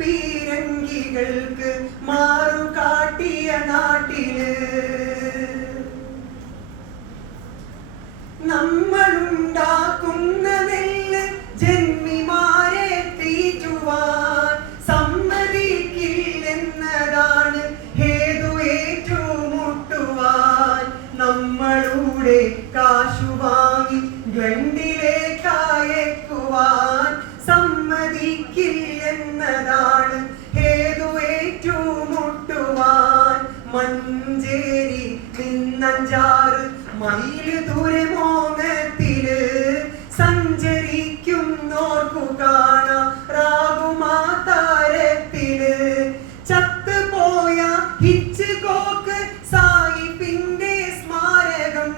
പീരങ്കികൾക്ക് മാറു കാട്ടിയ നാട്ടില് നമ്മളുണ്ടാക്കുന്ന നെല്ല് ജന്മിമാരെ തീറ്റുവാൻ സമ്മതിക്കില്ലെന്നതാണ് ഹേതു ഏറ്റുമുട്ടുവാൻ. നമ്മളുടെ കാശു വാങ്ങി ഗ്ലണ്ടിലേക്കയക്കുവാൻ സമ്മതിക്കില്ലെന്നതാണ് ഹേതു ഏറ്റുമുട്ടുവാൻ. മഞ്ചേരി നിന്നഞ്ചാറ് മൈല് ദൂരെ മോങ്ങത്തില് സഞ്ചരിക്കുന്നോർക്കു കാണാം റാവുമാതാരത്തില്. ചത്തുപോയ ഹിച്ച്കോക്ക് സായിപ്പിന്റെ സ്മാരകം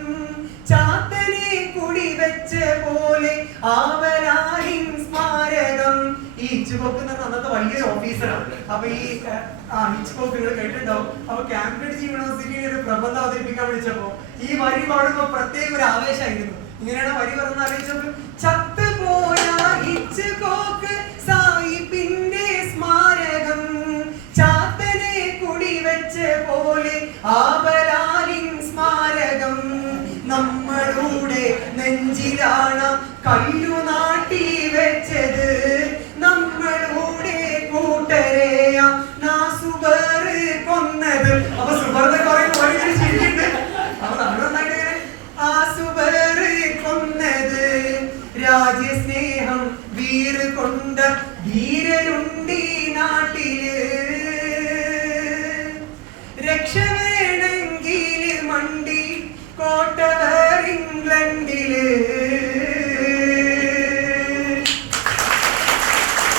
ചാത്തനെ കുടിവെച്ച പോലെ ആവലാലിൻ സ്മാരകം. ഈ ഹിച്ച്കോക്ക് എന്ന് പറഞ്ഞാൽ അന്നത്തെ വലിയൊരു ഓഫീസറാണ്. അപ്പൊ ഈ ഹിച്ച്കോക്ക് നിങ്ങൾ കേട്ടിട്ടുണ്ടാവും. അപ്പൊ കാംബ്രിഡ്ജ് യൂണിവേഴ്സിറ്റിയിൽ ഒരു പ്രബന്ധം അവതരിപ്പിക്കാൻ വിളിച്ചപ്പോ ഈ വരി പാടുമ്പോ പ്രത്യേക ഒരു ആവേശമായിരുന്നു. ഇങ്ങനെയാണ് വരി പറഞ്ഞ ആലോചിച്ചപ്പോ ചത്തുപോയ ഹിച്ച്കോക്ക് സായിപ്പിന്റെ സ്മാരകം ചാത്തനെ കുടിവെച്ച പോലെ ആവലാലിൻ സ്മാരകം. നമ്മളുടെ നെഞ്ചിലാണ് കല്ലു നാട്ടി വെച്ചത് നമ്മളുടെ കൂട്ടരെയ നാസുബർ കൊന്നത്. അപ്പൊ സുബർന്ന് പറയുന്ന വലിയൊരു ശരിയുണ്ട്. അപ്പൊ നമ്മളൊന്നായിട്ട് ആ സുബർ കൊന്നത് രാജ്യസ്നേഹം വീറ് കൊണ്ട ധീര